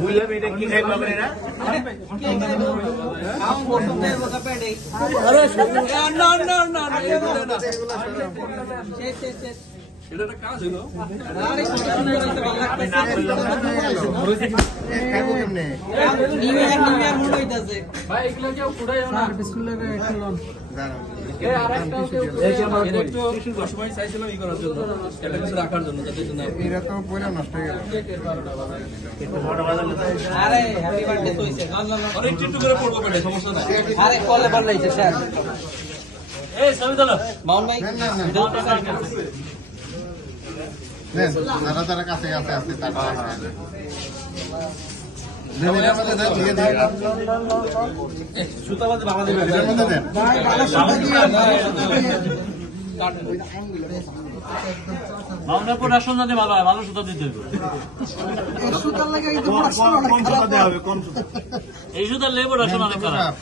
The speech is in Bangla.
বুঝলাম এটা কি খাই পাবেন না এটা একটা কাজ হলো ভাই এগুলো কেউ ফুটাই না বিসমিল্লাহ একটু লন এই আরেকটা কেউ সময় চাইছিলাম ই করার জন্য এটা কিছু রাখার জন্য যাতে না এরা তো পয়লা নষ্ট হয়ে গেল আরে হ্যাপি বার্থডে তো হইছে গান গান আরে একটু করে পড়বো বেটা সমস্যা নাই আরে কলে বাড়লাইছে স্যার এই সবই চলো মাউন ভাই যারা যারা কাছে আছে আছে তারা সুতাবাদে বাবা দেবে মাউন্টের প্রোডাকশন যাতে ভালো হয়, ভালো সুতা দিতে হবে। এই সুতার লেগে প্রোডাকশন অনেক খারাপ। এই সুতার লেগে প্রোডাকশন অনেক খারাপ।